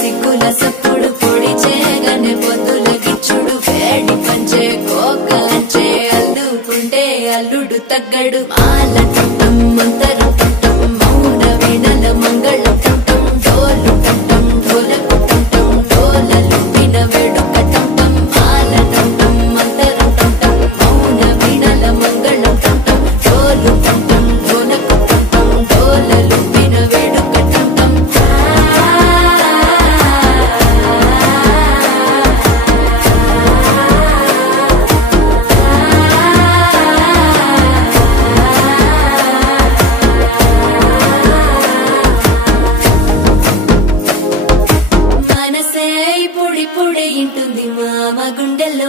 సిగ్గుల సప్పుడు పొడి చేయగానే పొద్దుల గిచ్చుడు వేడి పంచే కోకలంచే అల్లుకుంటే అల్లుడు తగ్గడు మాల టం మంతర టం మౌన వీణల మంగళ టం డోలు టం ఢోలకు టం డోలలు విన వేడుక టం మాల టం మంతర టం మౌన వీణల మంగళ టం డోలు టం ఢోలకు టం డోలలు విన వేడుక టం మనసే పొడి పొడి ఇంటుంది మామ గుండెల్లో